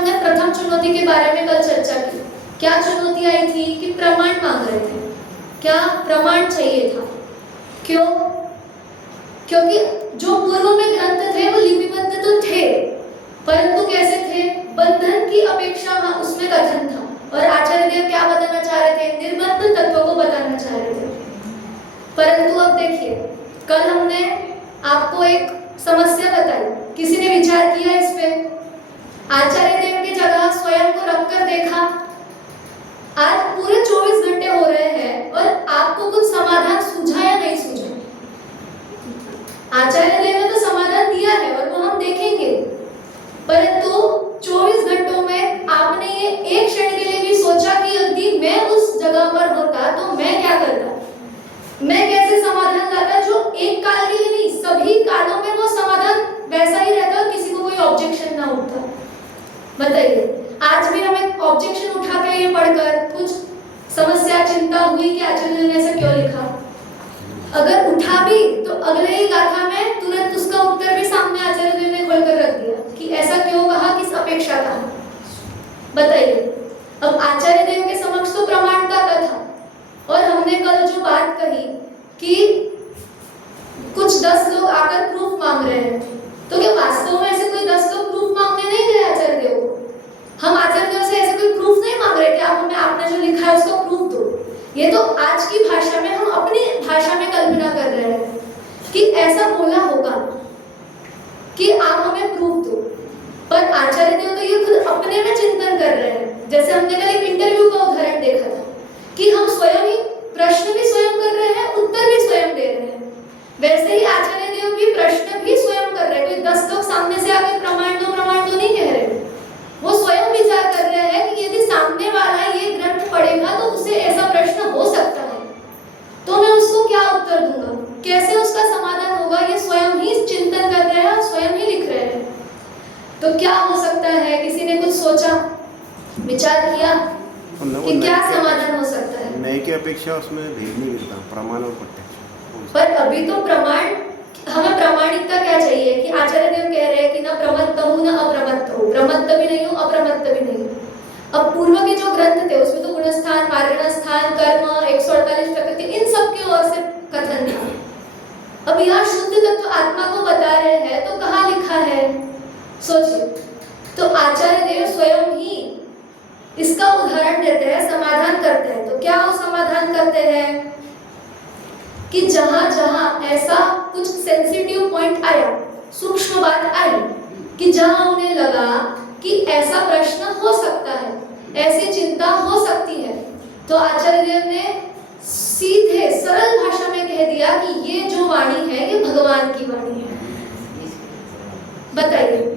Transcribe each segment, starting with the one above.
हमने प्रथम चुनौती के बारे में कल चर्चा की। क्या चुनौती आई थी कि प्रमाण मांग रहे थे। क्या प्रमाण चाहिए था? क्यों? क्योंकि जो पूर्व में ग्रंथ थे वो लिपिबद्ध तो थे, परंतु कैसे थे? बंधन की अपेक्षा उसमें कथन था। और आचार्य देव क्या बताना चाह रहे थे? निर्बंध तत्वों को बताना चाह रहे थे। परंतु अब देखिए, कल हमने आपको एक समस्या बताई, किसी ने विचार किया इस पे? आचार्य देव की जगह स्वयं को रखकर देखा। आज पूरे 24 घंटे हो रहे हैं और आपको कुछ समाधान सूझा या नहीं सूझा? आचार्य देव ने तो समाधान दिया है और वो हम देखेंगे, परंतु 24 घंटों में आपने ये एक क्षण के लिए भी सोचा कि यदि मैं उस जगह पर होता तो मैं क्या करता? मैं कैसे समाधान लाता जो एक काल के लिए नहीं, सभी कालों में वो समाधान वैसा ही रहता और किसी को कोई ऑब्जेक्शन ना उठता? बताइए, आज भी हमें ऑब्जेक्शन उठा के ये पढ़कर कुछ समस्या चिंता हुई कि आचार्य ने ऐसा क्यों लिखा? अगर उठा भी तो अगले ही गाथा में तुरंत उसका उत्तर भी सामने आचार्य देव ने खोलकर रख दिया कि ऐसा क्यों कहा, किस अपेक्षा था। बताइए, अब आचार्य देव के समक्ष तो प्रमाण का कथा, और हमने कल जो बात कही कि कुछ 10 लोग आकर प्रूफ मांग रहे हैं, तो क्या वास्तव में ऐसे कोई 10 लोग प्रूफ मांगने नहीं गए आचार्य देव को? हम आचार्य देव से ऐसे कोई प्रूफ नहीं मांग रहे कि आप हमें आपने जो लिखा है उसका प्रूफ दो। ये तो आज की भाषा में, हम अपनी भाषा में कल्पना कर रहे हैं कि ऐसा बोला होगा कि आप हमें प्रूफ दो, पर आचार्य देव तो ये खुद अपने में चिंतन कर रहे हैं। जैसे हमने कल एक इंटरव्यू का उदाहरण देखा था कि हम स्वयं ही प्रश्न भी स्वयं कर रहे हैं, उत्तर भी स्वयं दे रहे हैं, वैसे ही आचार्य देव भी प्रश्न भी स्वयं कर रहे हैं। कोई 10 लोग सामने से आकर प्रमाण दो नहीं कह रहे, वो स्वयं विचार कर रहे हैं कि यदि सामने वाला ये ग्रंथ पढ़ेगा तो उसे ऐसा प्रश्न हो सकता है, तो मैं उसको क्या उत्तर दूंगा, कैसे उसका समाधान होगा, ये स्वयं ही चिंतन कर रहे हैं और स्वयं ही लिख रहे हैं। तो क्या हो सकता है? किसी ने कुछ सोचा, विचार किया कि क्या समाधान हो सकता है? नए की अपेक्षा उसमें भेद नहीं मिलता, प्रमाण और प्रत्यक्ष। पर अभी तो प्रमाण, हमें प्रामाणिकता क्या चाहिए कि आचार्य देव कह रहे हैं कि न प्रमत्त हूं न अप्रमत्त हूं, प्रमत्त भी नहीं हूं, अप्रमत्त भी नहीं हूं। अब पूर्व के जो ग्रंथ थे उसमें तो गुणस्थान, मार्गणस्थान, कर्म, 148 प्रकृति, इन सब की ओर से कथन था। अब यहाँ शुद्ध तत्व आत्मा को बता रहे हैं, तो कहाँ लिखा है? सोचिए, तो आचार्य देव स्वयं ही इसका उदाहरण देते हैं, समाधान करते हैं। तो क्या वो समाधान करते हैं कि जहां जहां ऐसा कुछ सेंसिटिव पॉइंट आया, सूक्ष्म बात आई कि जहां उन्हें लगा कि ऐसा प्रश्न हो सकता है, ऐसी चिंता हो सकती है, तो आचार्य देव ने सीधे सरल भाषा में कह दिया कि ये जो वाणी है ये भगवान की वाणी है। बताइए,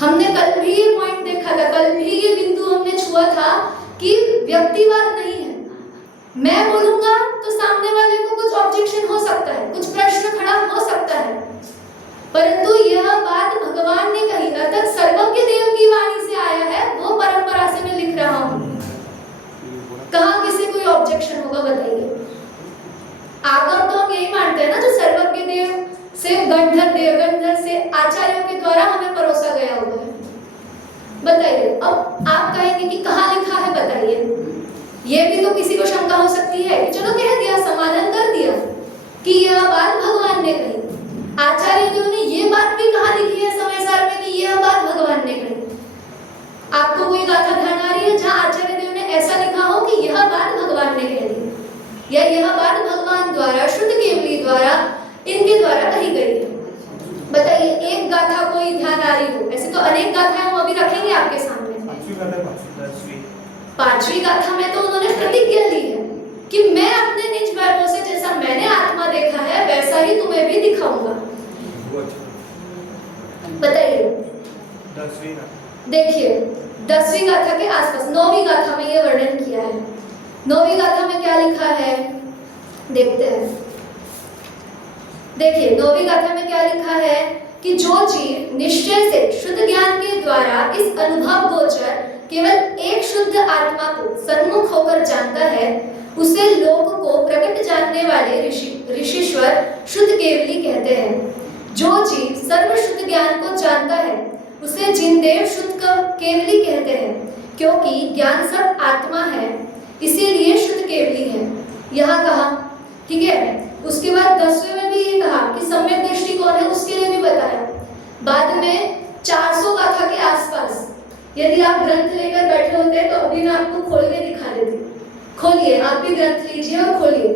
हमने कल भी ये पॉइंट देखा था, कल भी ये बिंदु हमने छुआ था कि व्यक्तिवाद नहीं है। मैं बोलूंगा तो सामने वाले को कुछ ऑब्जेक्शन हो सकता है, कुछ प्रश्न खड़ा हो सकता है, परंतु यह बात भगवान ने कही, अर्थात सर्वज्ञ देव की वाणी से आया है, वो परंपरा से मैं लिख रहा हूँ। कहाँ किसी कोई ऑब्जेक्शन होगा? बताइए। आगम तो हम यही मानते हैं ना, जो सर्वज्ञ देव से गंधर से आचार्यों के द्वारा हमें परोसा गया हुआ है। बताइए, अब आप कहेंगे कि कहाँ लिखा है, बताइए। ये भी तो किसी को शंका हो सकती है कि चलो कह दिया, समाधान कर दिया कि यह बात भगवान ने कही। आचार्य देव ने ये बात भी कहाँ लिखी है समय सार में कि यह बात भगवान ने कही? आपको कोई गाथा ध्यान आ रही है जहाँ आचार्य देव ने ऐसा लिखा हो कि यह बात भगवान ने कह दी, या यह बात भगवान द्वारा, शुद्ध केवली द्वारा, इनके द्वारा कही गई है? बताइए, एक गाथा कोई ध्यान आ रही हो? ऐसे तो अनेक गाथाएं हम अभी रखेंगे आपके सामने। 5वीं गाथा में तो उन्होंने प्रतिज्ञा ली है कि मैं अपने निज वैभव से जैसा मैंने आत्मा देखा है वैसा ही तुम्हें भी दिखाऊंगा। बताइए, देखिए 10वीं गाथा के आसपास 9वीं गाथा में यह वर्णन किया है। 9वीं गाथा में क्या लिखा है देखते हैं। देखिए 9वीं गाथा में क्या लिखा है कि जो जीव निश्चय से शुद्ध ज्ञान के द्वारा इस अनुभव गोचर केवल एक शुद्ध आत्मा को सन्मुख होकर जानता है, उसे लोक को प्रकट जानने वाले ऋषीश्वर शुद्ध केवली कहते हैं। जो जीव सर्व शुद्ध ज्ञान को जानता है उसे जिनदेव शुद्ध केवली कहते हैं, क्योंकि ज्ञान सब आत्मा है, इसीलिए शुद्ध केवली है। यहाँ कहा, ठीक है। उसके बाद 10वें में भी ये कहा कि सम्यक दृष्टि कौन है, उसके लिए भी बताया। बाद में 400 गाथा के आसपास, यदि आप ग्रंथ लेकर बैठे होते हैं तो अभी मैं आपको खोल के दिखा देती हूँ। खोलिए, आप भी ग्रंथ लीजिए और खोलिए।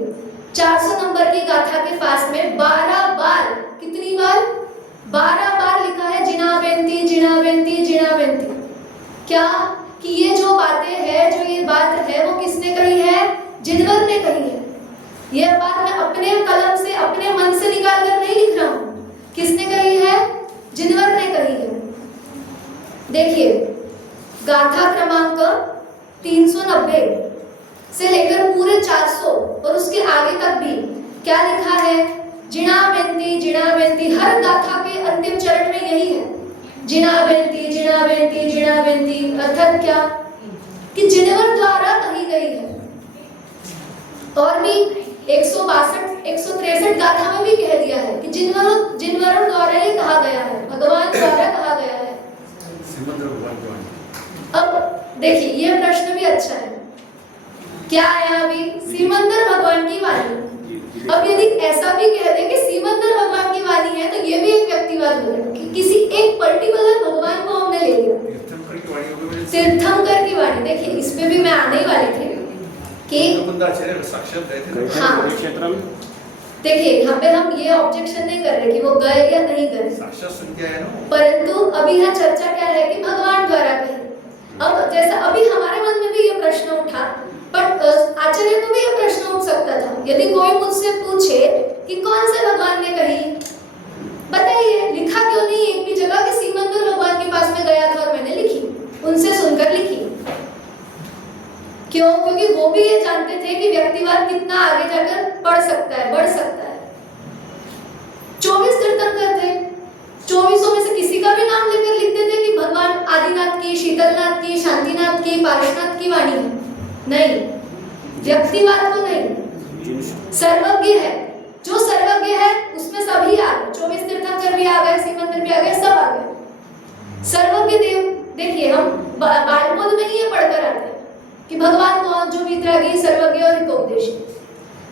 400 नंबर की गाथा के पास में 12 बार, कितनी बार? 12 बार लिखा है जिना बेनती, जिना बेनती, जिना बेनती। क्या कि ये जो बातें हैं, जो ये बात है, वो किसने कही है? जिनवर ने कही है। ये बात मैं अपने कलम से, अपने मन से निकाल कर नहीं लिख रहा हूँ। किसने कही है? जिनवर ने कही है। देखिए, गाथा क्रमांक 390 से लेकर पूरे 400 और उसके आगे तक भी क्या लिखा है? जिना बेनती, जिना बेनती। हर गाथा के अंतिम चरण में यही है, जिना बेनती, जिना बेनती, जिना बेनती। अर्थात क्या कि जिनवर द्वारा कही गई है। और भी 162, 163 गाथा में भी कह दिया है कि जिनवरों द्वारा ये कहा गया है, भगवान द्वारा कहा गया है। अब देखिए, ये प्रश्न भी अच्छा है। क्या आया अभी? सीमंदर भगवान की वाणी। अब यदि ऐसा भी कह दें कि सीमंदर भगवान की वाणी है, तो ये भी एक व्यक्तिवाद हो गया कि किसी एक पर्टिकुलर भगवान को हमने ले लिया। तीर्थंकर की वाणी। देखिए, इस पे भी मैं आने ही वाली थी कि हाँ, क्षेत्र में देखिए यहाँ पे हम ये ऑब्जेक्शन नहीं कर रहे कि वो गए या नहीं गए, परंतु अभी यहाँ चर्चा क्या है कि भगवान द्वारा कही। अब जैसा अभी हमारे मन में भी ये प्रश्न उठा, पर आचार्य को भी ये प्रश्न उठ सकता था। यदि कोई मुझसे पूछे कि कौन से भगवान ने कही, बताइए, लिखा क्यों नहीं एक भी जगह कि सीमंदर भगवान के पास में गया था और मैंने लिखी, उनसे सुनकर लिखी। क्यों? क्योंकि वो भी ये जानते थे कि व्यक्तिवाद कितना आगे जाकर बढ़ सकता है, बढ़ सकता है। 24 तीर्थंकर थे, 24 में से किसी का भी नाम लेकर लिखते थे कि भगवान आदिनाथ की, शीतलनाथ की, शांतिनाथ की, पार्श्वनाथ की वाणी है? नहीं, व्यक्तिवाद को नहीं। सर्वज्ञ है, जो सर्वज्ञ है उसमें सभी आ गए। 24 तीर्थंकर भी आ गए, सीमंदर भी आ गए, सब आ गए। सर्वज्ञ देव, देखिए हम बालबोध में ही ये पढ़कर आते हैं कि भगवान कौन? जो वितरागी, सर्वज्ञ और हितोपदेशी।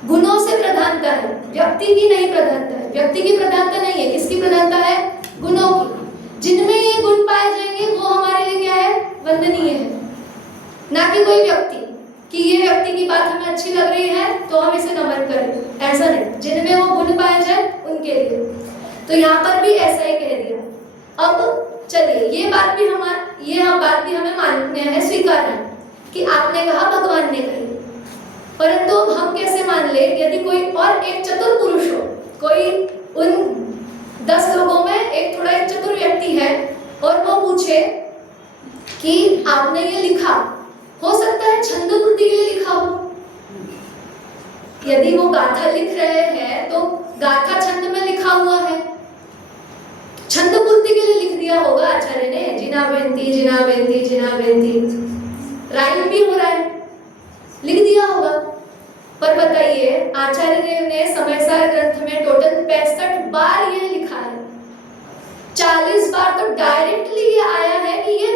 गुणों से प्रधानता है, व्यक्ति की नहीं प्रधानता है। व्यक्ति की प्रधानता नहीं है, किसकी प्रधानता है? गुणों की। जिनमें ये गुण पाए जाएंगे वो हमारे लिए क्या है? वंदनीय है। ना कि कोई व्यक्ति कि ये व्यक्ति की बात हमें अच्छी लग रही है तो हम इसे नमन करें, ऐसा नहीं। जिनमें वो गुण पाए जाए उनके लिए। तो यहाँ पर भी ऐसा ही कह दिया। अब चलिए, ये बात भी हमें मानने है, स्वीकार है कि आपने कहा भगवान ने कही, परंतु हम कैसे मान ले यदि कोई और एक चतुर पुरुष हो, कोई उन 10 लोगों में एक थोड़ा एक चतुर व्यक्ति है और वो पूछे कि आपने ये लिखा, हो सकता है छंद पूर्ति के लिए लिखा हो। यदि वो गाथा लिख रहे हैं तो गाथा छंद में लिखा हुआ है, छंद पूर्ति के लिए लिख दिया होगा आचार्य ने, जिना बेनती, जिना बेनती, जिना बेनती। राइम भी हो रहा है, लिख दिया होगा। पर बताइए, आचार्य देव ने समयसार ग्रंथ में टोटल 65 बार ये लिखा है। 40 बार तो डायरेक्टली ये आया है कि ये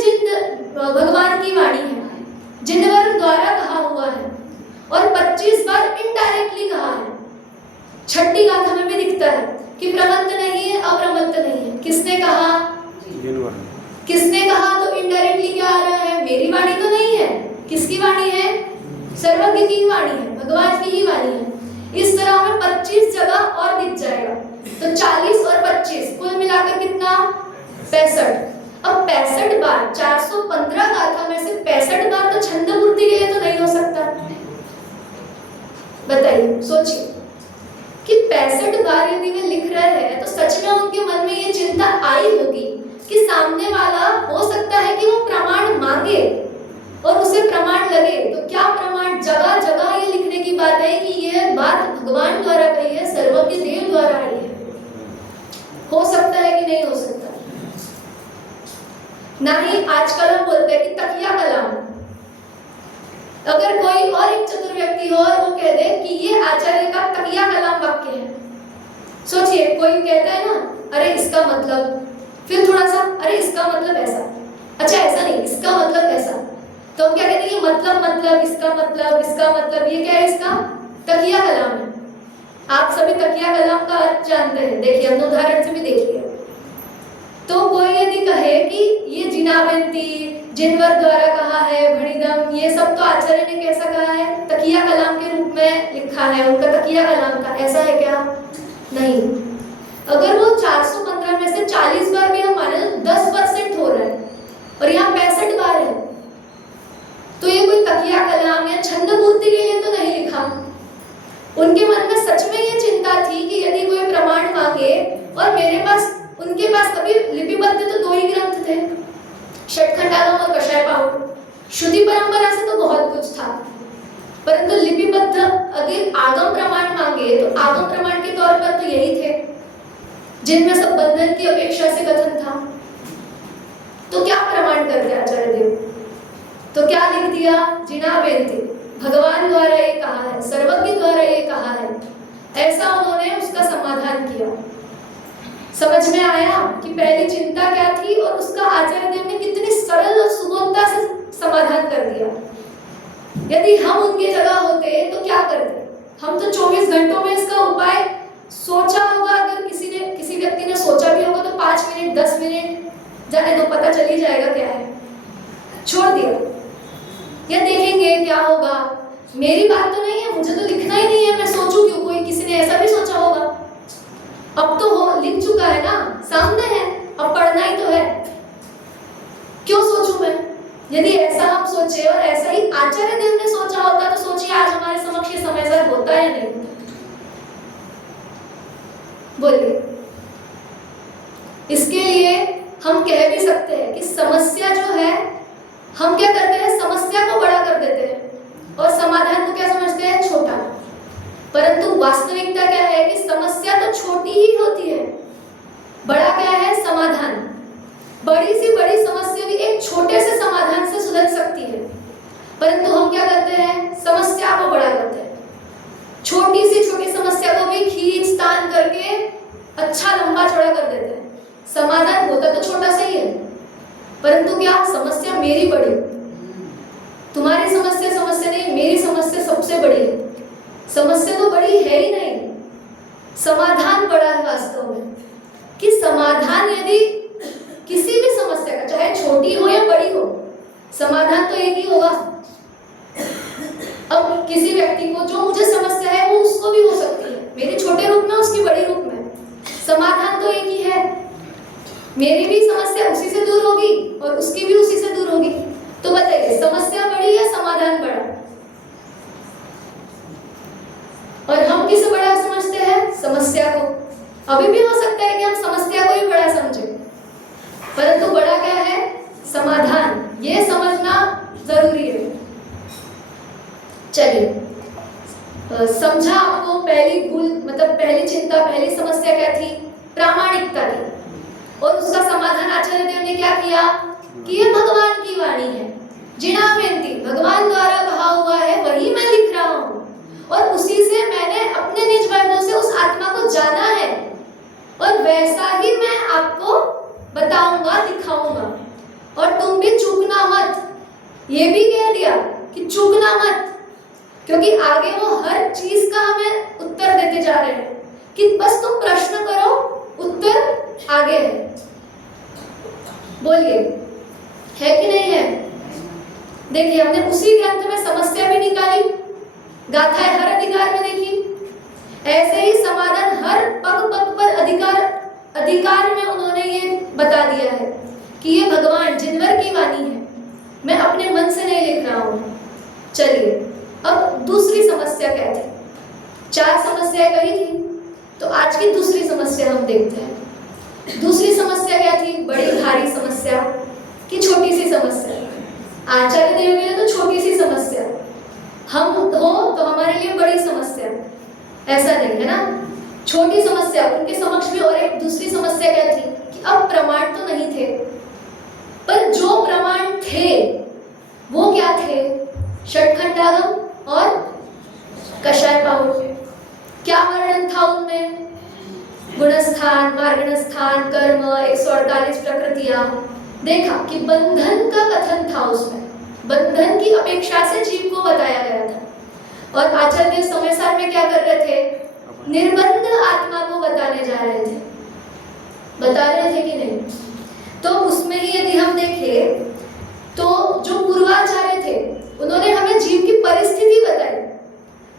भगवान की वाणी है, जिनवर द्वारा कहा हुआ है, और 25 बार इनडायरेक्टली कहा है। छठी गाथा में भी दिखता है कि प्रमंत नहीं है, अप्रमंत नहीं है। किसने कहा? किसने कहा? तो इनडायरेक्टली क्या आ रहा है? मेरी वाणी तो नहीं है। किसकी वाणी है? सर्वज्ञ की वाणी है, भगवान की ही वाणी है। इस तरह में 25 जगह और दिख जाएगा। तो 40 और 25 कुल मिलाकर कितना? 65। अब 65 बार, 415 गाथा में से 65 बार तो छंद पूर्ति के लिए तो नहीं हो सकता। बताइए, सोचिए कि 65 बार यदि वे लिख रहे हैं तो सच में उनके मन में ये चिंता आई होगी कि सामने वाला हो सकता है कि वो प्रमाण मांगे और उसे प्रमाण लगे। तो क्या प्रमाण? जगह जगह ये लिखने की बात है कि ये बात भगवान द्वारा कही है, सर्वज्ञ देव द्वारा आई है। हो सकता है कि नहीं हो सकता? ना ही आजकल हम बोलते हैं कि तकिया कलाम। अगर कोई और एक चतुर व्यक्ति हो और वो कह दे कि ये आचार्य का तकिया कलाम वाक्य है, सोचिए, कोई कहता है ना, अरे इसका मतलब फिर थोड़ा सा, अरे इसका मतलब ऐसा, अच्छा ऐसा नहीं, इसका मतलब ऐसा। तो हम क्या कहते हैं, ये मतलब, इसका मतलब, ये क्या है, इसका तकिया कलाम है। आप सभी तकिया कलाम का अर्थ जानते हैं, देखिए हमने उदाहरण से भी देख लिया। तो कोई यदि कहे कि ये जिनाबंती जिनवर द्वारा कहा है, भणिदम, ये सब तो आचार्य ने कैसा कहा है, तकिया कलाम के रूप में लिखा है, उनका तकिया कलाम था, ऐसा है क्या? नहीं। अगर वो 415 में से 40 बार भी हम माने तो 10% हो रहा है, और यहाँ 65 बार है, तो ये कोई तकिया कलाम या छंद पूर्ति के लिए तो नहीं लिखा। उनके मन में सच में ये चिंता थी कि यदि कोई प्रमाण मांगे, और मेरे पास, उनके पास कभी लिपिबद्ध तो 2 ही ग्रंथ थे, षटखंडागम और कषाय पाहुड़। श्रुति परंपरा से तो बहुत कुछ था, परंतु लिपिबद्ध अगर आगम प्रमाण मांगे तो आगम प्रमाण के तौर पर तो यही थे, जिनमें सब बंधन की अपेक्षा से कथन था। तो क्या प्रमाण करते आचार्य देव? तो क्या लिख दिया, जिनाबेंती, भगवान द्वारा ये कहा है, सर्वज्ञ द्वारा ये कहा है, ऐसा उन्होंने उसका समाधान किया। समझ में आया कि पहली चिंता क्या थी और उसका आचार्य देव ने कितनी सरल और सुगमता से समाधान कर दिया। यदि हम उनकी जगह होते तो क्या करते? हम तो 24 घंटों में इसका उपाय सोचा होगा, अगर किसी व्यक्ति ने सोचा भी होगा तो 5 मिनट 10 मिनट जाने तो पता चल ही जाएगा क्या है, छोड़ दिया। या देखेंगे क्या होगा, मेरी बात तो नहीं है, मुझे तो लिखना ही नहीं है, मैं सोचूं क्यों, कोई किसी ने ऐसा भी सोचा होगा। अब तो हो, लिख चुका है ना, सामने है, अब पढ़ना ही तो है, क्यों सोचूं मैं? यदि ऐसा हम सोचे और ऐसा ही आचार्य देव ने सोचा होता तो सोचिए आज हमारे समक्ष ये समय होता है नहीं? बोलिए। इसके लिए हम कह भी सकते हैं कि समस्या जो है, हम क्या करते हैं, समस्या को बड़ा कर देते हैं और समाधान को क्या समझते हैं, छोटा। परंतु वास्तविकता क्या है कि समस्या तो छोटी ही होती है, बड़ा क्या है, समाधान। बड़ी सी बड़ी समस्या भी एक छोटे से समाधान से सुलझ सकती है, परंतु हम क्या करते हैं, समस्या को बड़ा करते हैं। छोटी सी छोटी समस्या को भी खींच तान करके अच्छा लंबा चौड़ा कर देते हैं। समाधान होता तो छोटा सा ही है, परंतु क्या, समस्या मेरी बड़ी, तुम्हारी समस्या नहीं, मेरी समस्या सबसे बड़ी है। समस्या तो बड़ी है ही नहीं, समाधान बड़ा है वास्तव में। कि समाधान यदि किसी भी समस्या का, चाहे छोटी हो या बड़ी हो, समाधान तो एक ही होगा। अब किसी व्यक्ति को जो मुझे समस्या है वो उसको भी हो सकती है, मेरे छोटे रूप में, उसकी बड़ी रूप में, समाधान तो एक ही है। मेरी भी समस्या उसी से दूर होगी और उसकी भी उसी से दूर होगी। तो बताइए, समस्या बड़ी या समाधान बड़ा? और हम किसे बड़ा समझते हैं, समस्या को। अभी भी हो सकता है कि हम समस्या को ही बड़ा समझें, परंतु बड़ा क्या है, समाधान। ये समझना जरूरी है। चलिए, समझा आपको पहली भूल, मतलब पहली चिंता, पहली समस्या क्या थी, प्रामाणिकता थी, और उसका समाधान आचार्य देव ने क्या किया कि ये भगवान की वाणी है, जिनाबेंती, भगवान द्वारा कहा हुआ है, वही मैं लिख रहा हूँ, और उसी से मैंने अपने निज वर्णों से उस आत्मा को जाना है, और वैसा ही मैं आपको बताऊंगा, दिखाऊंगा, और तुम भी चूकना मत। ये भी कह दिया कि चूकना मत, क्योंकि आगे वो हर चीज का हमें उत्तर देते जा रहे हैं कि बस तुम प्रश्न करो, उत्तर आगे है। बोलिए, है कि नहीं है? देखिए, हमने उसी ग्रंथ में समस्या भी निकाली, गाथाएं हर अधिकार में देखी, ऐसे ही समाधान हर पग पग पर अधिकार में उन्होंने ये बता दिया है कि ये भगवान जिनवर की वाणी है, मैं अपने मन से नहीं लिख रहा हूँ। चलिए, अब दूसरी समस्या क्या थी? 4 समस्याएं कही थी, तो आज की दूसरी समस्या हम देखते हैं। दूसरी समस्या क्या थी? बड़ी भारी समस्या कि छोटी सी समस्या? आचार्य देव के लिए तो छोटी सी समस्या, हम हो तो हमारे लिए बड़ी समस्या, ऐसा नहीं है ना? छोटी समस्या, उनके समक्ष भी। और एक दूसरी समस्या क्या थी कि अब प्रमाण तो नहीं थे, पर जो प्रमाण थे वो क्या थे? षटखंडागम और कषाय पाहुड़। क्या वर्णन था उनमें? गुणस्थान, मार्गणस्थान, कर्म, 148 प्रकृतियां, देखा कि बंधन का कथन था उसमें, बंधन की अपेक्षा से जीव को बताया गया था। और आचार्य समय सार में क्या कर रहे थे? निर्बंध आत्मा को बताने जा रहे थे, बता रहे थे कि नहीं? तो उसमें ही यदि हम देखें तो जो पूर्वाचार्य थे उन्होंने हमें जीव की परिस्थिति बताई,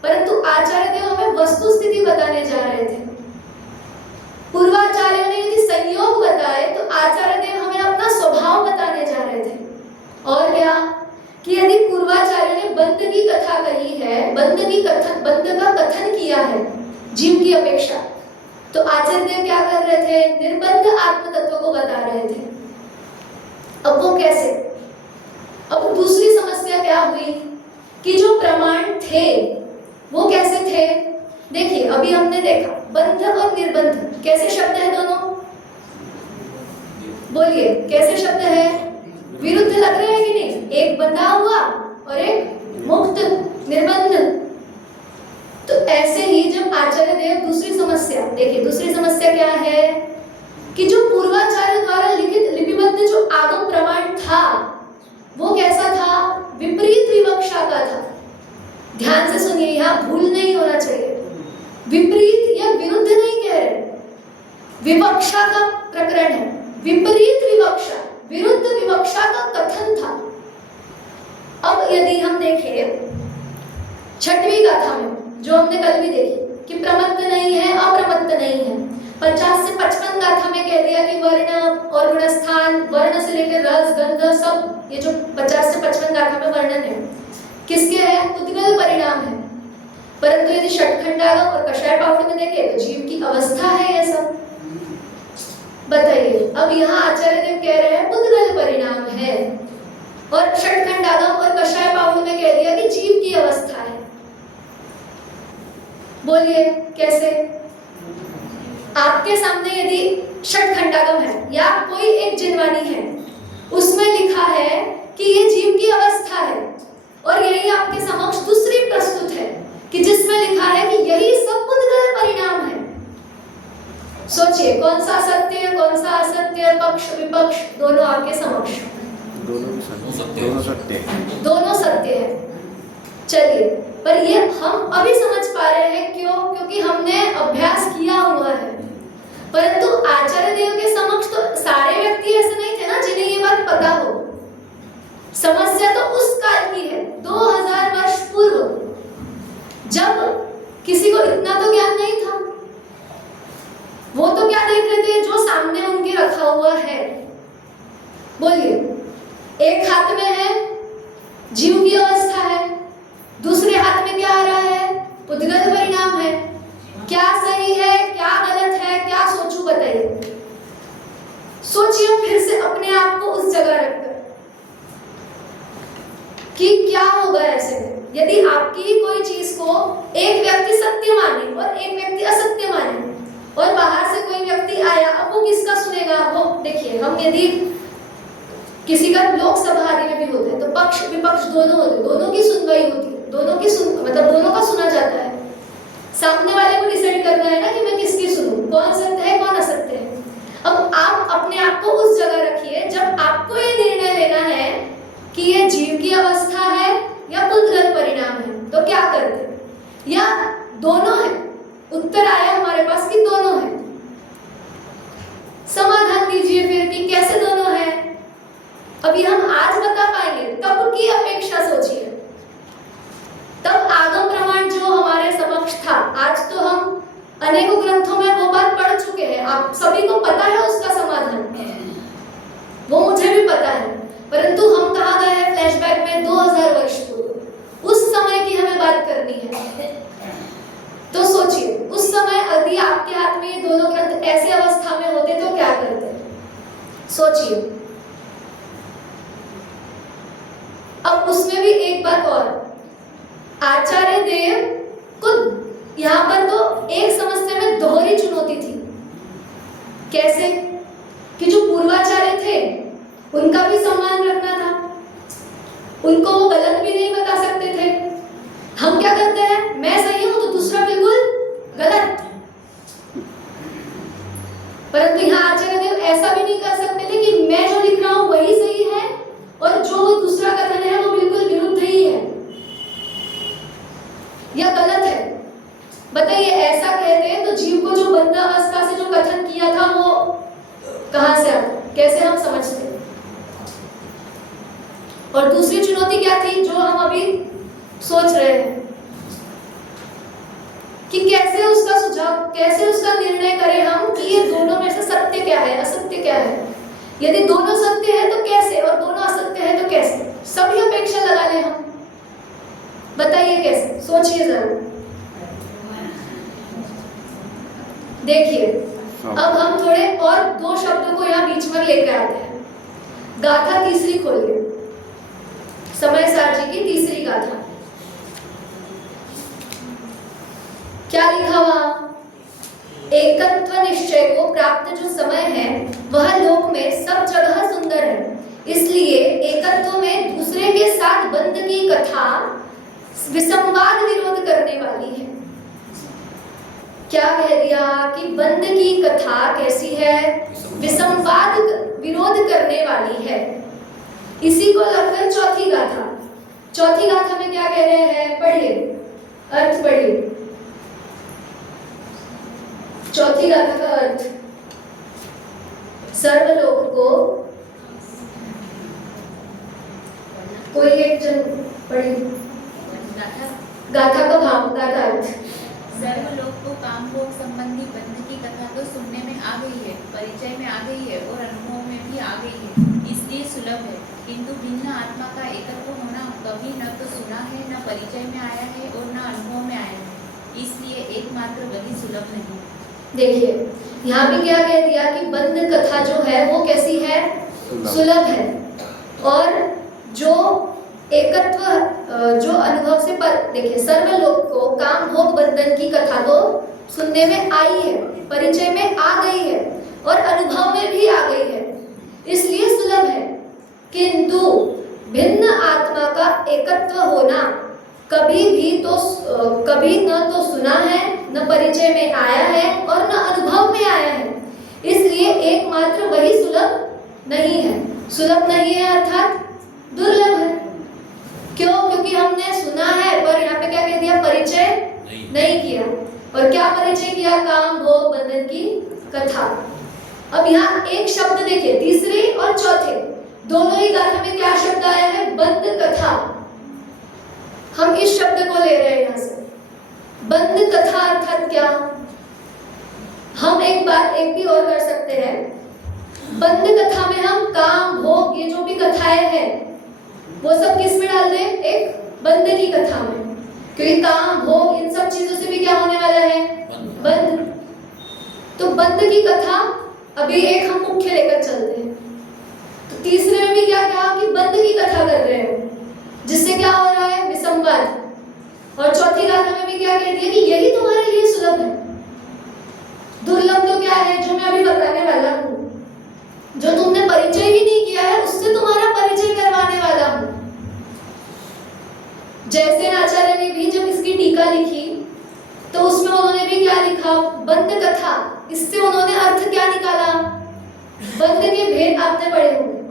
परंतु आचार्य देव हमें वस्तु स्थिति बताने जा रहे थे। पूर्वाचार्यों ने यदि संयोग बताए तो आचार्य देव हमें अपना स्वभाव बताने जा रहे थे। और क्या कि यदि पूर्वाचार्य ने बंध की कथा कही है, बंध का कथन किया है जीव की अपेक्षा, तो आचार्य देव क्या कर रहे थे? निर्बंध आत्म तत्व को बता रहे थे। अब वो कैसे? अब दूसरी समस्या क्या हुई कि जो प्रमाण थे वो कैसे थे? देखिए अभी हमने देखा बंध और निर्बंध कैसे शब्द है दोनों? बोलिए कैसे शब्द है? विरुद्ध लग रहे हैं कि नहीं? एक बंधा हुआ और एक मुक्त, निर्बंध। तो ऐसे ही जब आचार्य देव दूसरी समस्या देखिए, दूसरी समस्या क्या है कि जो पूर्वाचार्य द्वारा लिखित लिपिबद्ध जो आगम प्रमाण था वो कैसा था? विपरीत विवक्षा का था। ध्यान से सुनिए, यहाँ भूल नहीं होना चाहिए। विपरीत या विरुद्ध नहीं कह रहे, विवक्षा का प्रकरण है, विपरीत विवक्षा, विरुद्ध विवक्षा का कथन था। अब यदि हम देखें छठवीं गाथा में जो हमने कल भी देखी कि प्रमत्त नहीं है, अप्रमत्त नहीं है। 50 से 55 गाथा में कह दिया कि वर्ण और गुणस्थान, वर्ण से लेकर रस, गंध, सब ये जो 50 से 55 गाथा में वर्णन है किसके है? उद्गल परिणाम है। परंतु यदि षटखंडागम और कषाय पाहुड़ में देखें तो जीव की अवस्था है ये सब। बताइए, अब यहाँ आचार्य देव कह रहे हैं उद्गल परिणाम है, और षटखंडागम और कषाय पाहुड़ में कह दिया कि जीव की अवस्था है। बोलिए कैसे? आपके सामने यदि षटखंडागम है या कोई एक जिनवानी है, उसमें लिखा है कि ये जीव की अवस्था है, और यही आपके समक्ष दूसरी प्रस्तुत है कि जिसमें लिखा है कि यही सब उद्गल परिणाम है। सोचिए कौन सा सत्य है, कौन सा असत्य, पक्ष विपक्ष दोनों आपके समक्ष, दोनों सत्य है। चलिए, पर ये हम अभी समझ पा रहे हैं क्यों? क्योंकि हमने अभ्यास किया हुआ है। परंतु आचार्य देव के समक्ष तो सारे व्यक्ति ऐसे नहीं थे ना जिन्हें ये बात पता हो। समस्या तो उस काल की है, 2000 वर्ष पूर्व, जब किसी को इतना तो ज्ञान नहीं था। वो तो क्या देख रहे थे? जो सामने उनके रखा हुआ है। बोलिए, एक हाथ में है जीव की अवस्था है, दूसरे हाथ में क्या आ रहा है? उद्गल परिणाम है। क्या सही है, क्या गलत है, क्या सोचूं? बताइए, सोचिए फिर से अपने आप को उस जगह रखकर कि क्या होगा ऐसे में यदि आपकी ही कोई चीज को एक व्यक्ति सत्य माने और एक व्यक्ति असत्य माने, और बाहर से कोई व्यक्ति आया, अब वो किसका सुनेगा? वो देखिए, हम यदि किसी का लोकसभा आदि में भी होते हैं तो पक्ष विपक्ष दोनों होते हैं, दोनों की सुनवाई होती है, दोनों की मतलब दोनों का सुना जाता है। सामने वाले को डिसाइड करना है ना कि मैं किसकी सुनूं, कौन सत्य है कौन असत्य है। अब आप अपने आप को उस जगह रखिए जब आपको ये निर्णय लेना है कि ये जीव की अवस्था है या उद्गल परिणाम है, तो क्या करते? या दोनों है? उत्तर आया हमारे पास कि दोनों है। समाधान दीजिए फिर कि कैसे दोनों है। अभी हम आज बता पाएंगे, तब की अपेक्षा सोचिए। तब आगम प्रमाण जो हमारे समक्ष था, आज तो हम अनेकों ग्रंथों में वो बात पढ़ चुके हैं, आप सभी को पता है उसका समाधान, वो मुझे भी पता है। परंतु हम कहाँ गए हैं फ्लैशबैक में? 2000 वर्ष पूर्व, उस समय की हमें बात करनी है। तो सोचिए, उस समय यदि आपके हाथ में ये दोनों ग्रंथ ऐसे अवस्था में होते तो क्या करते? सोचिए। अब उसमें भी एक बात और, आचार्य देव को यहाँ पर तो एक समस्या में दोहरी चुनौती थी। कैसे? कि जो पूर्वाचार्य थे उनका भी सम्मान रखना था, उनको वो गलत भी नहीं बता सकते थे। हम क्या करते हैं? मैं सही हूं तो दूसरा बिल्कुल गलत। और दूसरी चुनौती क्या थी जो हम अभी सोच रहे हैं कि कैसे उसका सुझाव, कैसे उसका निर्णय करें हम कि ये दोनों में से सत्य क्या है, असत्य क्या है। यदि दोनों सत्य है तो कैसे, और दोनों असत्य है तो कैसे। सभी अपेक्षा लगा लें हम, बताइए कैसे, सोचिए जरूर। देखिए अब हम थोड़े और दो शब्दों को यहाँ बीच में लेकर आते हैं। गाथा तीसरी खोलिए, समय सार जी की तीसरी गाथा। क्या लिखा हुआ? एकत्व निश्चय को प्राप्त जो समय है वह लोक में सब जगह सुंदर है, इसलिए एकत्व में दूसरे के साथ बंध की कथा विसंवाद विरोध करने वाली है। क्या कह दिया कि बंध की कथा कैसी है? विसंवाद विरोध करने वाली है। इसी को लगकर चौथी गाथा, चौथी गाथा में क्या कह रहे हैं? पढ़िए, अर्थ पढ़िए। चौथी गाथा का अर्थ, सर्वलोक को, कोई एक जन पढ़िए गाथा का भाव, गाथा अर्थ। सर्वलोक को काम भोग संबंधी बंध की कथा तो सुनने में आ गई है, परिचय में आ गई है और अनुभव में भी आ गई है, इसलिए सुलभ है। किंतु भिन्न आत्मा का एकत्व होना कभी न तो सुना है, न परिचय में आया है और न अनुभव में आया है, इसलिए एकमात्र वही सुलभ नहीं। देखिए यहाँ भी क्या कह दिया कि बंध कथा जो है वो कैसी है? सुलभ है। और जो एकत्व, जो अनुभव से पर, देखिए सर्वलोक को काम भोग बंधन की कथा तो सुनने में आई है, परिचय में आ गई है और अनुभव में भी आ गई है, इसलिए सुलभ है। किंतु भिन्न आत्मा का एकत्व होना कभी न तो सुना है, न परिचय में आया है और न अनुभव में आया है, इसलिए एकमात्र वही सुलभ नहीं है। सुलभ नहीं है अर्थात दुर्लभ है। क्यों? क्योंकि हमने सुना है पर यहाँ पे क्या कह दिया? परिचय नहीं किया। और क्या परिचय किया? काम भोग बंधन की कथा। अब यहाँ एक शब्द देखिए, तीसरे और चौथे दोनों ही गाथा में क्या शब्द आया है? बंध कथा। हम इस शब्द को ले रहे हैं यहाँ से। बंध कथा अर्थात क्या? हम एक भी और कर सकते हैं। बंध कथा में हम काम भोग, ये जो भी कथाएं हैं वो सब किस में डाल दें? एक बंध की कथा में, क्योंकि काम भोग इन सब चीजों से भी क्या होने वाला है? बंध। तो बंध की कथा अभी एक हम मुख्य लेकर चलते हैं। तो तीसरे में भी क्या कहा कि बंध की कथा कर रहे हैं, जिससे क्या हो रहा है? विसंवाद। और चौथी गाथा में भी क्या कह दिया कि यही तुम्हारे लिए सुलभ है। दुर्लभ तो क्या है? जो मैं अभी बताने वाला हूँ, जो तुमने परिचय ही नहीं किया है उससे तुम्हारा परिचय करवाने वाला हूँ। जैसे आचार्य ने भी जब इसकी टीका लिखी तो उसमें उन्होंने भी क्या लिखा? बंध कथा। इससे उन्होंने अर्थ क्या निकाला? बंध के भेद आपने पढ़े होंगे,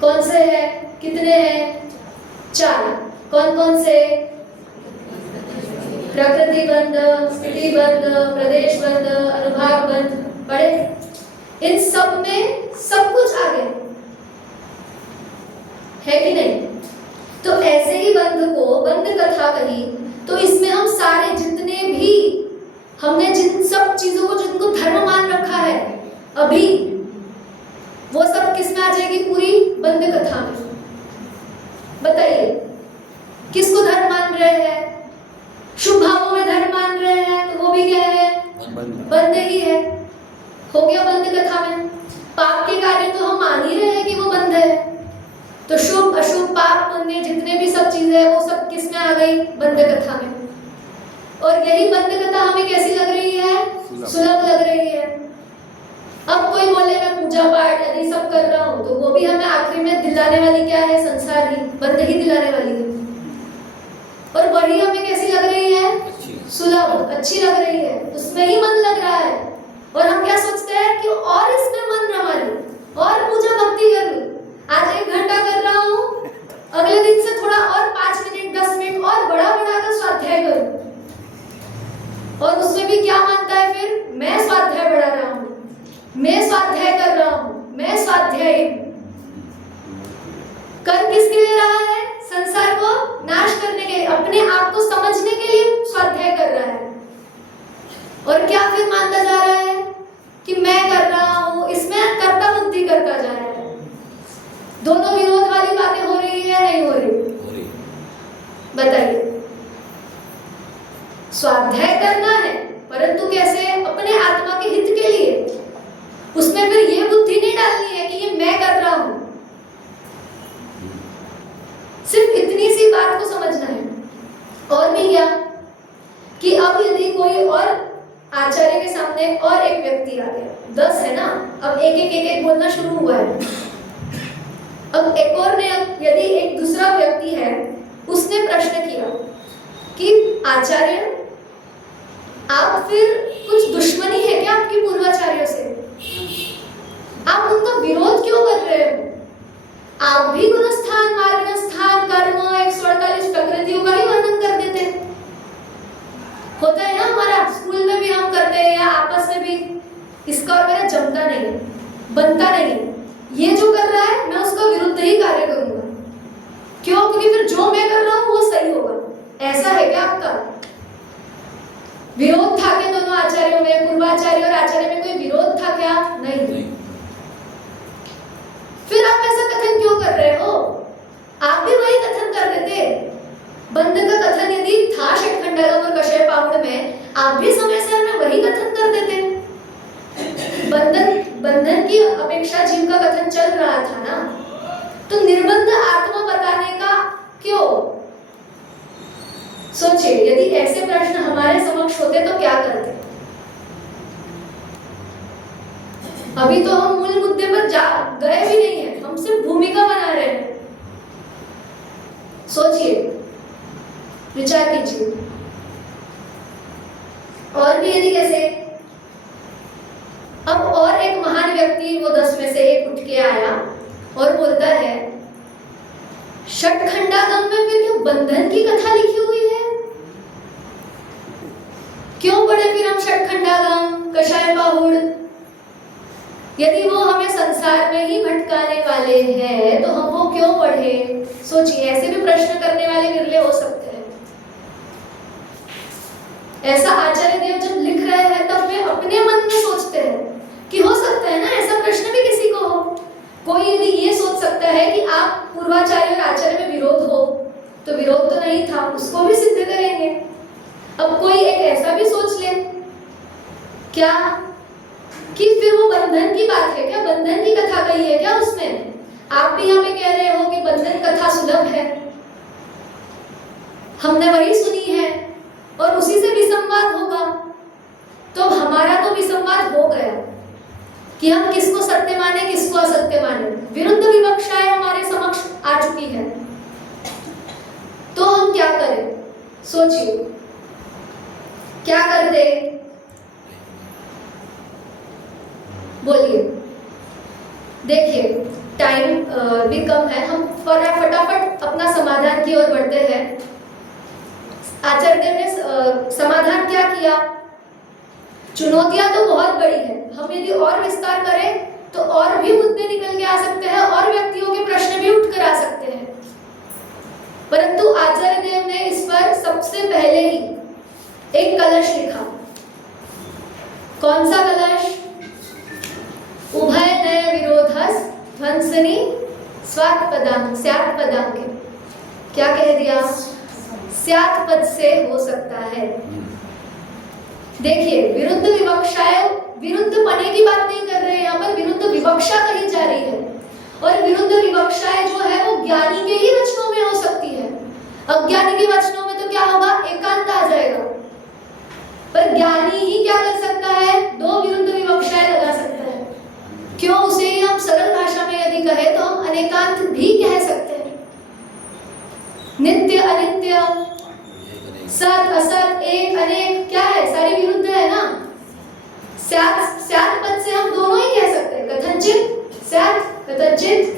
कौन से है? कितने हैं? 4। कौन कौन से? प्रकृति बंध, स्थिति बंध, प्रदेश बंध, अनुभाग बंध पढ़े। इन सब में सब कुछ आ गया है कि नहीं? तो ऐसे ही बंध को बंध कथा कही तो इसमें हम सारे जितने भी हमने जिन सब चीजों को जिनको धर्म मान रखा है अभी, वो सब किस में आ जाएगी? पूरी बंध कथा में। बताइए किसको धर्म मान रहे हैं? शुभ भावों में धर्म मान रहे हैं तो वो भी क्या है? बंध ही है। हो गया बंध कथा में। पाप के कार्य तो हम मान ही रहे हैं कि वो बंध है, तो शुभ अशुभ पाप पुण्य जितने भी सब चीजें हैं वो सब किस में आ गई? बंध कथा में। और यही बंध कथा हमें कैसी लग रही है? सुलभ लग रही है। अब कोई बोले मैं पूजा पाठ यदि सब कर रहा हूँ तो वो भी हमें आखिरी में दिलाने वाली क्या है? संसार ही, बंध ही दिलाने वाली है। और वही हमें कैसी लग रही है? सुलभ, अच्छी लग रही है, उसमें ही मन लग रहा है। और हम क्या सोचते हैं कि और इसमें मन रमा लूं, और पूजा भक्ति कर लूं। आज 1 घंटा कर रहा हूँ, अगले दिन से थोड़ा और 5 मिनट 10 मिनट और बड़ा कर स्वाध्याय करूं। और उसमें भी क्या मानता है फिर? मैं स्वाध्याय बढ़ा रहा हूँ, मैं स्वाध्याय कर रहा हूँ, मैं स्वाध्याय कर किस दोनों विरोध वाली बातें हो रही है या नहीं हो रही? हो रही। बताइए। स्वाध्याय करना है, परंतु कैसे? अपने आत्मा के हित के लिए। उसमें फिर ये बुद्धि नहीं डालनी है कि ये मैं कर रहा हूं। सिर्फ इतनी सी बात को समझना है। और भी क्या कि अब यदि कोई और आचार्य के सामने और एक व्यक्ति आ गया, 10 है ना, अब एक बोलना शुरू हुआ है। अब एक और ने, यदि एक दूसरा व्यक्ति है, उसने प्रश्न किया कि आचार्य, आप फिर कुछ दुश्मनी है क्या आपकी पूर्वाचार्यों से? आप उनका विरोध क्यों कर रहे हो? आप भी गुणस्थान, मार्गस्थान, कर्म, 148 प्रकृतियों का ही वर्णन कर देते हैं। होता है ना, हमारा स्कूल में भी हम करते हैं या आपस में भी। इसका और मेरा जमता नहीं है, बनता नहीं है। ये जो कर रहा है मैं उसका विरुद्ध ही कार्य करूंगा। क्यों? क्योंकि फिर जो मैं कर रहा हूं वो सही होगा। ऐसा है क्या आपका? विरोध था क्या दोनों आचार्यों में, पूर्वाचार्य और आचार्य में कोई विरोध था क्या? नहीं। फिर आप ऐसा कथन क्यों कर रहे हो? आप भी वही कथन कर रहे थे। बंध का कथन यदि था षटखंडागम और कषाय पावड़ में, आप भी समय से में वही कथन कर देते। बंधन की अपेक्षा जीव का कथन चल रहा था ना, तो निर्बंध आत्मा बताने का क्यों? सोचिए, यदि ऐसे प्रश्न हमारे समक्ष होते तो क्या करते? अभी तो हम मूल मुद्दे पर गए भी नहीं है, हम सिर्फ भूमिका बना रहे हैं। सोचिए, विचार कीजिए। और भी यदि कैसे, अब और एक महान व्यक्ति, वो 10 में से एक उठ के आया और बोलता है, षटखंडागम में फिर क्यों बंधन की कथा लिखी हुई है? क्यों पढ़े फिर हम षटखंडागम, कषाय पाहुड़? यदि वो हमें संसार में ही भटकाने वाले हैं तो हम वो क्यों पढ़े? सोचिए, ऐसे भी प्रश्न करने वाले विरले हो सकते हैं। ऐसा आचार्य देव जब लिख रहे हैं तब वे अपने मन में सोचते हैं कि हो सकता है ना ऐसा प्रश्न भी किसी को हो। कोई यदि ये सोच सकता है कि आप पूर्वाचार्य और आचार्य में विरोध हो, तो विरोध तो नहीं था, उसको भी सिद्ध करेंगे। अब कोई एक ऐसा भी सोच ले क्या कि फिर वो बंधन की बात है क्या? बंधन की कथा कही है क्या उसमें? आप भी यहाँ पे कह रहे हो कि बंधन कथा सुलभ है, हमने वही सुनी है और उसी से विसंवाद होगा। तो हमारा तो विसंवाद हो गया कि हम किसको सत्य माने, किसको असत्य माने। विरुद्ध विवक्षाएं हमारे समक्ष आ चुकी है, तो हम क्या करें? सोचिए, क्या कर दे? बोलिए। देखिए, टाइम भी कम है, हम फटाफट अपना समाधान की ओर बढ़ते हैं। आचार्य देव ने समाधान क्या किया? चुनौतियां तो बहुत बड़ी है, हम यदि और विस्तार करें तो और भी मुद्दे निकल के आ सकते हैं और व्यक्तियों के प्रश्न भी उठकर आ सकते हैं। परंतु आचार्य देव ने इस पर सबसे पहले ही एक कलश लिखा। कौन सा कलश? उभय नय विरोधस ध्वंसनी स्वात् पदांग, स्यात् पदांग। क्या कह दिया? स्यात् पद से हो सकता है। देखिए, विरुद्ध विवक्षाएं, विरुद्ध पने की बात नहीं कर रहे हैं, यहाँ पर विरुद्ध विवक्षा कही जा रही है। और विरुद्ध विवक्षाएं जो है वो ज्ञानी के ही वचनों में हो सकती है। अज्ञानी के वचनों में तो क्या होगा? एकांत आ जाएगा। पर ज्ञानी ही क्या कर सकता है? 2 विरुद्ध विवक्षाएं लगा सकता है। क्यों? उसे ही हम सरल भाषा में यदि कहे तो हम अनेकांत भी कह सकते हैं। नित्य अनित्य, सत असत, एक अनेक, क्या है? सारी विरुद्ध है ना। स्यात् पद से हम दोनों ही कह सकते हैं, कथनचित स्यात्, कथनचित।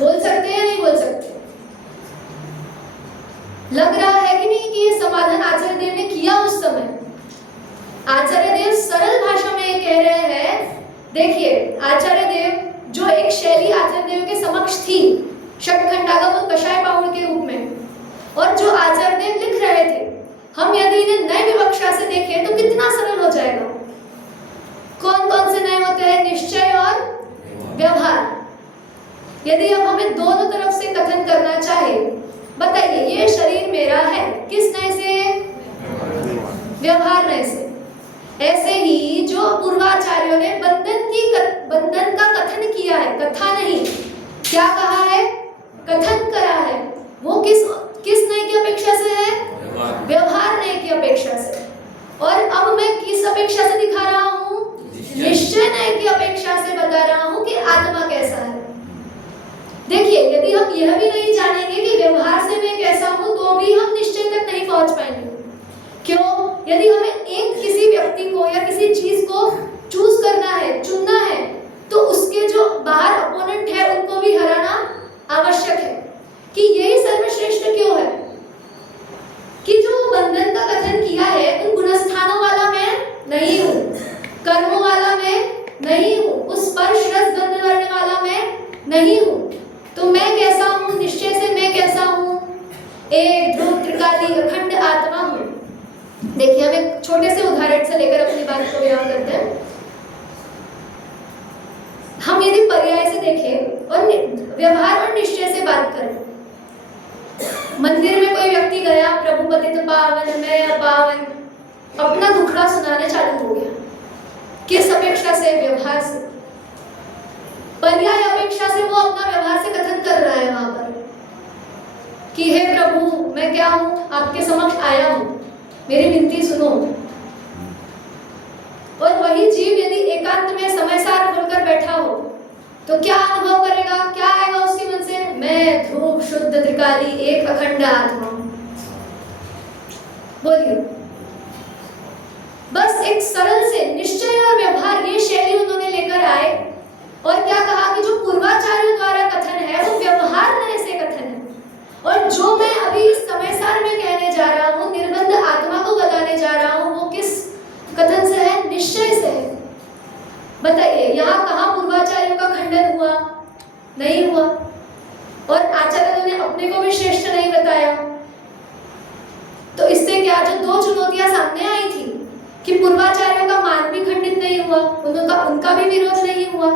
बोल सकते हैं या नहीं बोल सकते? लग रहा है कि नहीं कि ये समाधान आचार्य देव ने किया उस समय? आचार्य देव सरल भाषा में ये कह रहे हैं। देखिए, आचार्य देव जो एक शैली आचार्य देव के समक्ष थी षटखंडागम और कषाय पाहुड़ के रूप में, और जो आचार्य देव लिख रहे थे, हम यदि इन्हें नए विवक्षा से देखें तो कितना सरल हो जाएगा। कौन कौन से नए होते हैं? निश्चय और व्यवहार। यदि अब हमें दोनों तरफ से कथन करना चाहे, बताइए ये शरीर मेरा है, किस नए से? व्यवहार नए से। ऐसे ही जो पूर्वाचार्यों ने बंधन का कथन किया है, कथा नहीं, क्या कहा है? कथन करा है, वो किस नए की अपेक्षा से है? व्यवहार नए की अपेक्षा से। और अब मैं किस अपेक्षा से दिखा रहा हूँ? निश्चय नए की अपेक्षा से बता रहा हूँ कि आत्मा कैसा है। देखिए, यदि हम यह भी नहीं जानेंगे कि व्यवहार से मैं कैसा हूँ, तो भी हम निश्चय तक नहीं पहुंच पाएंगे। क्यों? यदि हमें एक किसी व्यक्ति को या किसी चीज को चूज करना है, चुनना है, तो उसके जो बाहर अपोनेंट है उनको भी हराना आवश्यक है। कि यही सर्वश्रेष्ठ क्यों है? कि जो बंधन का कथन किया है, उन गुणस्थानों वाला मैं नहीं हूँ, कर्मों वाला मैं नहीं हूँ, उस स्पर्श रस गंध वर्ण वाला मैं नहीं हूँ। तो मैं कैसा हूँ? निश्चय से मैं कैसा हूँ? एक ध्रुव त्रिकाली अखंड आत्मा हूँ। देखिए, हम एक छोटे से उदाहरण से लेकर अपनी बात को बयान करते हैं। हम यदि पर्याय से देखें और व्यवहार और निश्चय से बात करें, मंदिर में कोई व्यक्ति गया, प्रभु पतित पावन मैं अपावन, अपना दुखड़ा सुनाने चालू हो गया। किस अपेक्षा से? व्यवहार से। पर्याय अपेक्षा से वो अपना व्यवहार से कथन कर रहा है वहां पर कि हे प्रभु, मैं क्या हूँ? आपके समक्ष आया हूँ, मेरी विनती सुनो। और वही जीव यदि एकांत में समय सार खोलकर बैठा हो, तो क्या अनुभव करेगा? क्या आएगा उसके मन से? मैं ध्रुव शुद्ध त्रिकाली एक अखंड आत्मा। बोलिए। बस एक सरल से निश्चय और व्यवहार, ये शैली उन्होंने लेकर आए और क्या कहा कि जो पूर्वाचार्यों द्वारा कथन है वो व्यवहार नए से कथन है, और जो मैं अभी इस समय सार में कहने जा रहा हूँ, निर्बंध आत्मा को बताने जा रहा हूँ, वो किस कथन से है? निश्चय से है। बताइए, यहाँ कहाँ पूर्वाचार्यों का खंडन हुआ? नहीं हुआ। और आचार्यों ने अपने को भी श्रेष्ठ नहीं बताया। तो इससे क्या, जो दो चुनौतियां सामने आई थी कि पूर्वाचार्यों का मान भी खंडित नहीं हुआ, उनका भी विरोध नहीं हुआ,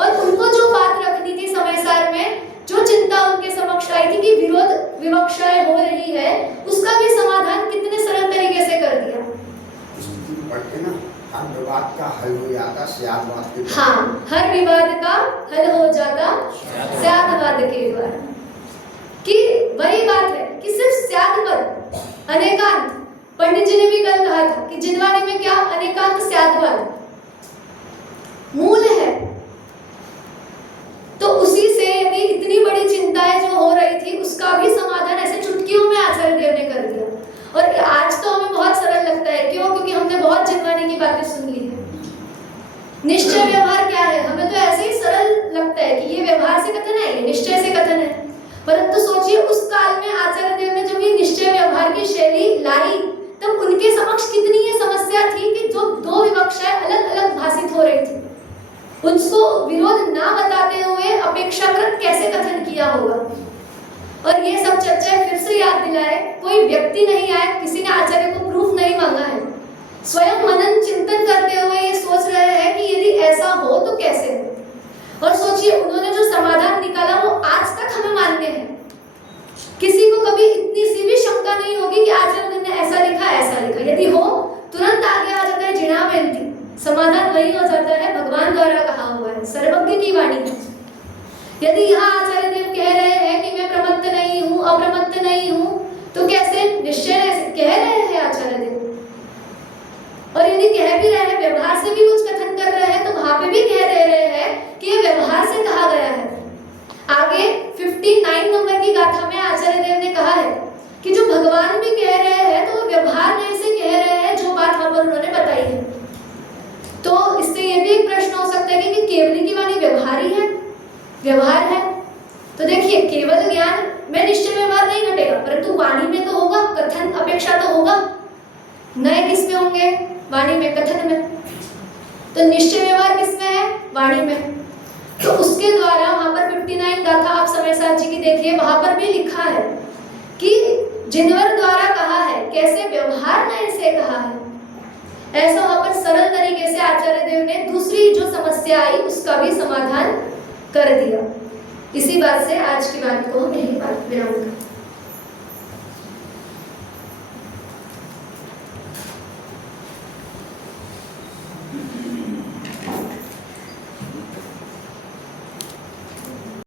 और उनको जो बात रखनी थी समय सार में, जो चिंता उनके समक्ष आई थी कि विरोध विवक्षाएं हो रही है, उसका भी समाधान कितने सरल तरीके से कर दिया। हर विवाद का हल हो जाता स्यादवाद के द्वारा। हाँ, हर विवाद का हल हो जाता स्यादवाद के द्वारा। कि वही बात है कि सिर्फ स्यादवाद, अनेकांत, पंडित जी ने भी कल कहा था कि जिनवानी में क्या? अनेकांत स्यादवाद मूल है। तो उसी से यदि इतनी बड़ी चिंताएं जो हो रही थी, उसका भी समाधान ऐसे चुटकियों में आचार्य देव ने कर दिया। और आज तो हमें बहुत सरल लगता है, क्यों? क्योंकि हमने बहुत जिनवानी की बातें सुन ली है। निश्चय व्यवहार क्या है? हमें तो ऐसे ही सरल लगता है कि ये व्यवहार से कथन है, ये निश्चय से कथन है। परंतु सोचिए, उस काल में आचार्य देव ने जब ये निश्चय व्यवहार की शैली लाई, तब उनके समक्ष कितनी ये समस्या थी कि जो दो विवक्षाएं अलग अलग भाषित हो रही थी, उसको विरोध ना बताते हुए अपेक्षाकृत कैसे कथन किया होगा। और ये सब चर्चाएं फिर से याद दिलाए, कोई व्यक्ति नहीं आया, किसी ने आचार्य को प्रूफ नहीं मांगा है, स्वयं मनन चिंतन करते हुए ये सोच रहे हैं कि यदि ऐसा हो तो कैसे हो। और सोचिए, उन्होंने जो समाधान निकाला वो आज तक हमें मान्य है। किसी को कभी इतनी सी भी शंका नहीं होगी कि आचार्य ने ऐसा लिखा ऐसा लिखा। यदि हो, तुरंत आगे आ जाता है जिणा बेनती, समाधान वही हो जाता है, भगवान द्वारा कहा हुआ है, सर्वज्ञ की वाणी है। यदि यहाँ आचार्य देव कह रहे हैं कि मैं प्रमत्त नहीं हूँ, अप्रमत्त नहीं हूँ, तो कैसे निश्चय कह रहे हैं आचार्य देव। और यदि कह भी रहे हैं, व्यवहार से भी कुछ कथन कर रहे हैं, तो वहां पे भी कह दे रहे हैं कि ये व्यवहार से कहा गया है। आगे 59 नंबर की गाथा में आचार्य देव ने कहा है कि जो भगवान भी कह रहे हैं, तो वो व्यवहार में से कह रहे हैं जो बात वहां पर उन्होंने बताई है। तो इससे ये भी एक प्रश्न हो सकता है कि केवली की वाणी व्यवहार ही है, व्यवहार है। तो देखिए, केवल ज्ञान में निश्चय व्यवहार नहीं घटेगा, परंतु वाणी में तो होगा, कथन अपेक्षा तो होगा। नए किस में होंगे? वाणी में, कथन में। तो निश्चय व्यवहार किस में है? वाणी में। तो उसके द्वारा वहां पर 59 गाथा आप समय सार जी की देखिए, वहां पर भी लिखा है कि जिनवर द्वारा कहा है, कैसे व्यवहार नए से कहा है। ऐसा वहां पर सरल तरीके से आचार्य देव ने दूसरी जो समस्या आई उसका भी समाधान कर दिया। इसी बात से आज की बात को हम यहीं पर विराम करते हैं।